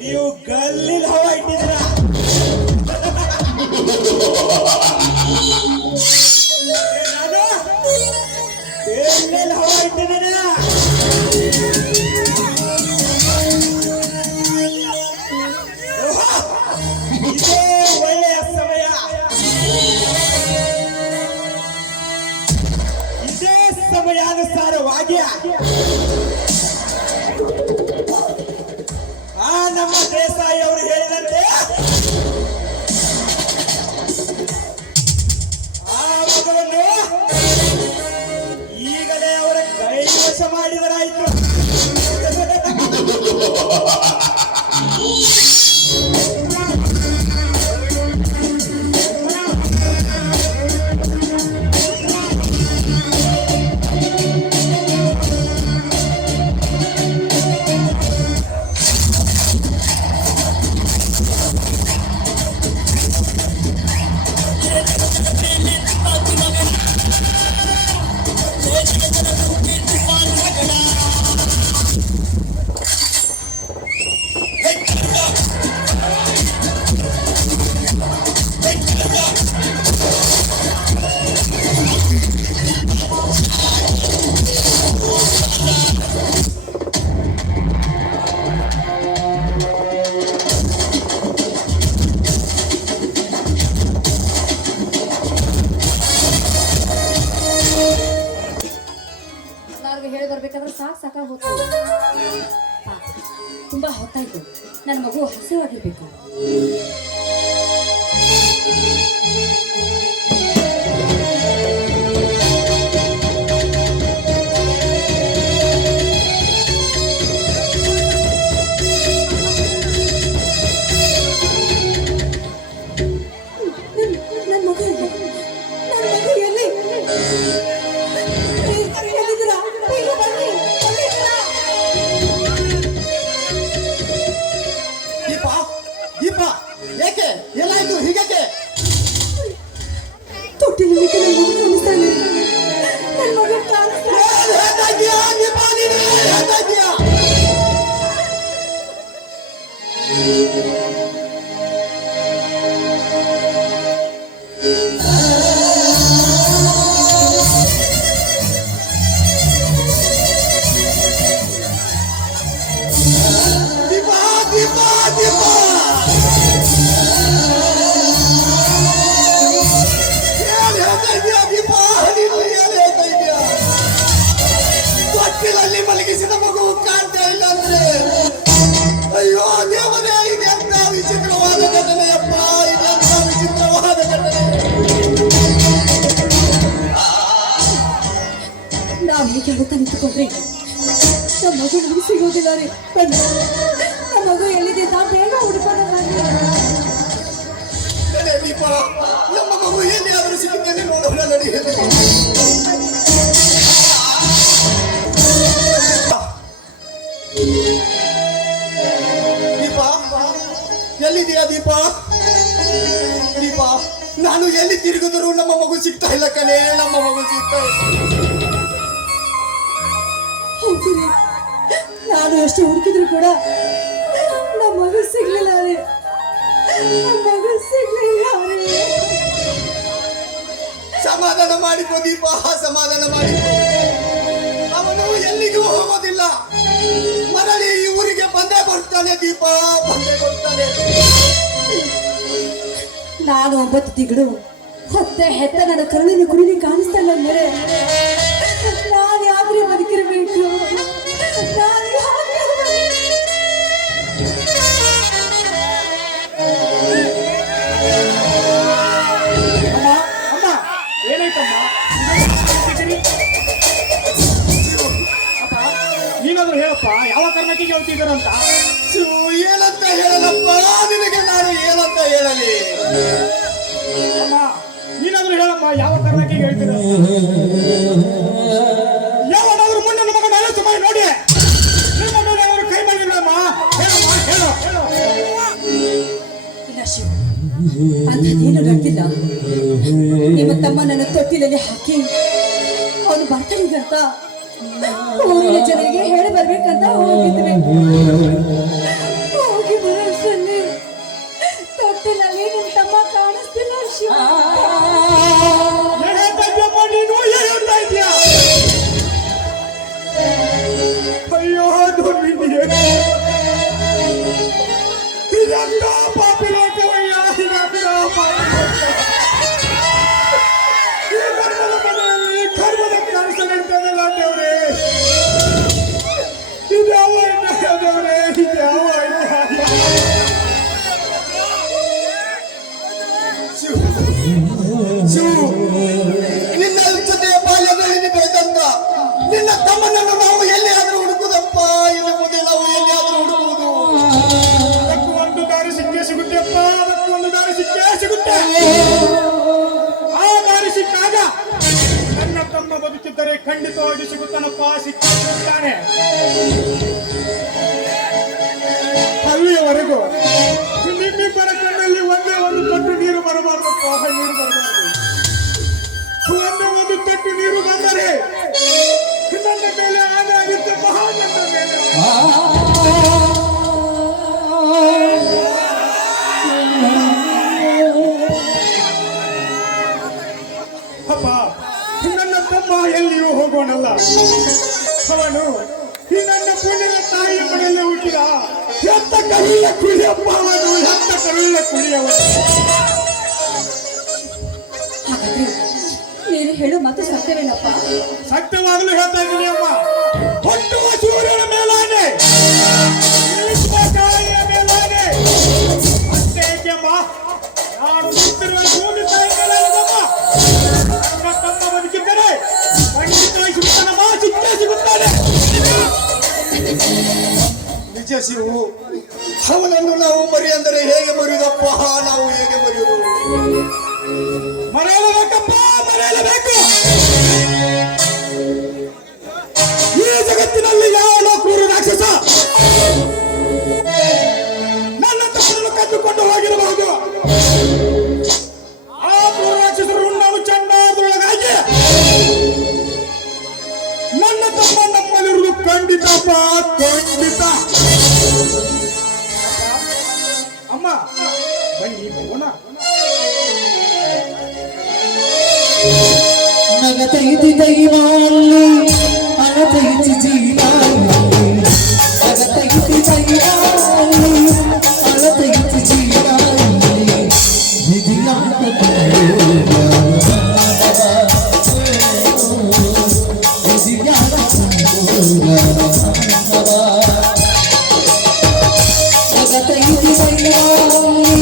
ನೀವು ಗಲ್ಲಿಲ್ ಹವಾ ಇಟ್ಟಿದ್ರ ನಾನು ಎಲ್ಲೆಲ್ಲಿ ಹವಾ ಇಟ್ಟಿದ್ದೀನ ಇದೇ ಒಳ್ಳೆಯ ಸಮಯ ಇದೇ ಸಮಯಾನುಸಾರವಾಗಿ ನಮ್ಮ ದೇಸಾಯಿ ಅವರು ಹೇಳಿದಂತೆ ಆ ಮಗವನ್ನು ಈಗಲೇ ಅವರ ಕೈವಶ ಮಾಡಿದರಾಯಿತು. ಹೇಳಿ ಬರ್ಬೇಕಾದ್ರೆ ಸಾಕಾಗಿ ಹೋಗ್ತದೆ. ತುಂಬಾ ಹೊತ್ತಾಯ್ತು, ನನ್ನ ಮಗು ಹಸಿವಾಗಿರ್ಬೇಕು. ಹೀಗೆ ಅಳುತ್ತಾ ನಿಂತುಕೊಂಡ್ರೆ ನಮ್ಮ ಮಗು ನಮಗೆ ಸಿಗೋದಿಲ್ಲ ರೀ. ಬನ್ನಿ, ನಮ್ಮ ಮಗು ಎಲ್ಲಿದೆ ಅಂತ ಬೇಗ ಹುಡುಕೋಣ ಬನ್ನಿ. ನಡೆ ದೀಪ, ನಮ್ಮ ಮಗು ಎಲ್ಲಿಯಾದರೂ ಸಿಗುತ್ತೇನೆ ನೋಡೋಣ ನಡಿ. ದೀಪ ಎಲ್ಲಿದೆಯಾ ದೀಪ? ದೀಪ, ನಾನು ಎಲ್ಲಿ ತಿರುಗಿದ್ರು ನಮ್ಮ ಮಗು ಸಿಗ್ತಾ ಇಲ್ಲ ಕಣೆ, ನಮ್ಮ ಮಗು ಸಿಗ್ತಾ ಇಲ್ಲ. ಹೌದು ರೀ, ನಾನು ಎಷ್ಟು ಹುಡುಕಿದ್ರು ಕೂಡ ನಮ್ಮ ಮಗು ಸಿಗ್ಲಿಲ್ಲ ರೀ. ನಮ್ಮ ಮಗು ಸಿಗ್ಲಿಲ್ಲ ರೀ. ಸಮಾಧಾನ ಮಾಡಿಕೋ ದೀಪ, ಸಮಾಧಾನ ಮಾಡಿಕೋ. ಅವನು ಎಲ್ಲಿಗೂ ಹೋಗೋದಿಲ್ಲ, ಮರಳಿ ಈ ಊರಿಗೆ ಬಂದೇ ಬರ್ತಾನೆ ದೀಪ, ಬಂದೇ ಬರ್ತಾನೆ. ನಾನು 9 ತಿಂಗಳು ಹೊತ್ತೆ ಹೆತ್ತ ನನ್ನ ಕರುಳಿನ ಕುಡಿಲಿ ಕಾಣಿಸ್ತಾ ಇಲ್ಲ ಅಂದರೆ ನಾನು ಯಾಕ್ರಿ ಬದುಕಿರ್ಬೇಕು? ನಾನು ಯಾಕ್ರಿ ಅಮ್ಮ, ಏನಾಯ್ತಮ್ಮ? ನೀನಾದ್ರೂ ಹೇಳಪ್ಪ, ಯಾವ ಕಾರಣಕ್ಕೆ ಹೇಳ್ತಿದ್ದಾರಂತ? ಏನಂತ ಹೇಳಲಪ್ಪ ನಿನಗೆ, ನಾನು ಏನಂತ ಹೇಳಲಿ? ಅಮ್ಮ, ನೀನಾದ್ರೂ ಹೇಳಮ್ಮ, ಯಾವ ಕಾರಣಕ್ಕೆ ಹೇಳ್ತೀರ? ಯಾವನಾದ್ರೂ ಮುಂದೆ ನಮಗ ನಾಳೆ ಸಮಯ ನೋಡಿ ನಿಮ್ಮ ಮೇಲೆ ಅವರು ಕೈ ಮಾಡಿಲ್ಲಮ್ಮ. ಹೇಳಮ್ಮ, ಹೇಳು. ಇಲ್ಲ ಶಿವ, ಅಂಥದ್ದೇನು ನಡೆದಿಲ್ಲ. ನಿಮ್ಮ ತಮ್ಮ ನನ್ನ ತೊಟ್ಟಿಲಲ್ಲಿ ಹಾಕಿ ಅವನು ಬರ್ತಡೇಗಂತ ಊರಿನ ಜನರಿಗೆ ಹೇಳಿ ಬರ್ಬೇಕಂತ ಹೋಗಿದ್ವಿ. ಹೋಗಿ ಬರೋಷ್ಟರಲ್ಲಿ ತೊಟ್ಟಿಲಲ್ಲಿ ನಿಮ್ಮ ತಮ್ಮ ಕಾಣಿಸ್ತಿಲ್ಲ ಶಿವ. ಏನ್ ಹೇಳ್ತಾ ಇದ್ಯಮ್ಮ ನೀನು? ಏನ್ ಹೇಳ್ತಾ ಇದ್ಯಾ? ಅಯ್ಯೋ ದುರ್ವಿಧಿಯೇ, ಇದಂತ ಪಾಪಿ ಲೋಕವಯ್ಯ, ಇದಂತ ಪಾಪಿ ಲೋಕ. ಈ ಧರ್ಮದ ಮನೆಯಲ್ಲಿ ಕರ್ಮದ ಕೆಲಸ ನಡೀತದೆ ದೇವ್ರೆ. ಇದ್ಯಾವ ಅನ್ಯಾಯ ದೇವ್ರೆ, ಇದ್ಯಾವ ಅನ್ಯಾಯ? ಶಿವು, ನಿನ್ನ ಜೊತೆ ಬಾಲ್ಯದಲ್ಲಿ ಬೆಳೆದಂತ ನಿನ್ನ ತಮ್ಮನನ್ನು ನಾವು ಎಲ್ಲಿಯಾದರೂ ಹುಡುಕುದಪ್ಪ, ಇನ್ನು ಮುಂದೆ ನಾವು ಎಲ್ಲಿಯಾದರೂ ಹುಡುಕುವುದು. ಅದಕ್ಕೂ ಒಂದು ದಾರಿ ಸಿಕ್ಕೇ ಸಿಗುತ್ತೆಪ್ಪ, ಅದಕ್ಕೂ ಒಂದು ದಾರಿ ಸಿಕ್ಕೇ ಸಿಗುತ್ತೆ. ಆ ದಾರಿ ಸಿಕ್ಕಾಗ ನನ್ನ ತಮ್ಮ ಬದುಕಿದ್ದರೆ ಖಂಡಿತವಾಗಿ ಸಿಗುತ್ತಾನಪ್ಪ, ಸಿಕ್ಕಾನೆ. ಅಲ್ಲಿಯವರೆಗೂ ನಿಮ್ಮಿಬ್ಬರ ಕಣ್ಣಲ್ಲಿ ಒಂದೇ ಒಂದು ತೊಟ್ಟು ನೀರು ಬರಬಾರ್ದಪ್ಪ, ನೀರು ಬರಬಾರ್ದು. ಒಂದೇ ಒಂದು ತೊಟ್ಟು ನೀರು ಬಂದರೆ ನನ್ನ ಮೇಲೆ ಆನೆ ಆಗುತ್ತಪ್ಪ, ನನ್ನ ಮೇಲೆ. ಅಪ್ಪ, ನನ್ನ ತಮ್ಮ ಎಲ್ಲಿಯೂ ಹೋಗೋಣಲ್ಲ. ಅವನು ಈ ನನ್ನ ಪುಣ್ಯದ ತಾಯಿಯ ಮನೆಯಲ್ಲೇ ಹುಟ್ಟಿದ ಎತ್ತ ಕರುಳ ಕುಳಿಯಪ್ಪ, ಅವನು ಎತ್ತ ಕರುಳ ಕುಳಿಯವನು. ಹಾಗಾದ್ರೆ ನೀನು ಹೇಳೋ ಮಾತು ಸತ್ಯವೇನಪ್ಪ? ಸತ್ಯವಾಗಲು ಹೇಳ್ತಾ ಇದ್ದೀನಿ ಅಮ್ಮ. ಹುಟ್ಟುವ ಸೂರ್ಯನ ಮೇಲಾನೆ, ಇಳಿಸುವ ಗಾಳಿಯ ಮೇಲಾನೆ, ಅಷ್ಟೇ ಏಕೆಮ್ಮ, ನಾನು ಹುಟ್ಟಿರುವ ಭೂಮಿ ತಾಯಿ ಮೇಲಲ್ಲದಮ್ಮ. ನನ್ನ ತಮ್ಮ ಬದುಕಿದ್ದರೆ ಖಂಡಿತವಾಗಿ ಸಿಗುತ್ತಾನಮ್ಮ, ಸಿಕ್ಕೇ ಸಿಗುತ್ತಾನೆ. ನಿಜ ಶಿವು, ಅವನನ್ನು ನಾವು ಮರೆಯಂದರೆ ಹೇಗೆ ಮರೆಯುವುದಪ್ಪ, ನಾವು ಹೇಗೆ ಮರೆಯುವುದು? ಮರೆಯಲೇಬೇಕಪ್ಪ, ಮರೆಯಲೇಬೇಕು. ಈ ಜಗತ್ತಿನಲ್ಲಿ ಯಾವ ಕ್ರೂರ ರಾಕ್ಷಸ ನನ್ನ ತಮ್ಮನನ್ನು ಕದ್ದುಕೊಂಡು ಹೋಗಿರಬಹುದು. ಆ ಕ್ರೂರ ರಾಕ್ಷಸರು ನಾವು ಚಂಡಾದೊಳಗಾಗಿ ನನ್ನ ತಮ್ಮ ನಮ್ಮಲ್ಲಿರುವುದು ಖಂಡಿತಪ್ಪ, ಖಂಡಿತ. ಅಮ್ಮ ಬನ್ನಿ ಹೋಗೋಣ. ನಗತೈತಿ ದೈವಾಲ್ಲಿ ಅಳತೈತಿ ಜೀವಾಲ್ಲಿ, ನಗತೈತಿ ದೈವಾಲ್ಲಿ ಅಳತೈತಿ ಜೀವಾಲ್ಲಿ, ವಿಧಿ ನಮ್ಮ ವಿಧಿ ಯಾರ ನಗತೈತಿ ದೈವಾಲ್ಲಿ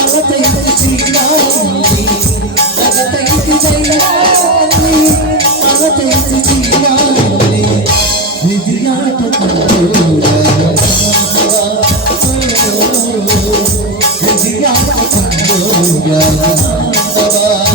ಅಳತೈತಿ ಜೀವಾಲ್ಲಿ, ನಗತೈತಿ ದೈವಾಲ್ಲಿ ಅಳತೈತಿ ಜೀವಾಲ್ಲಿ. ಬಾಳು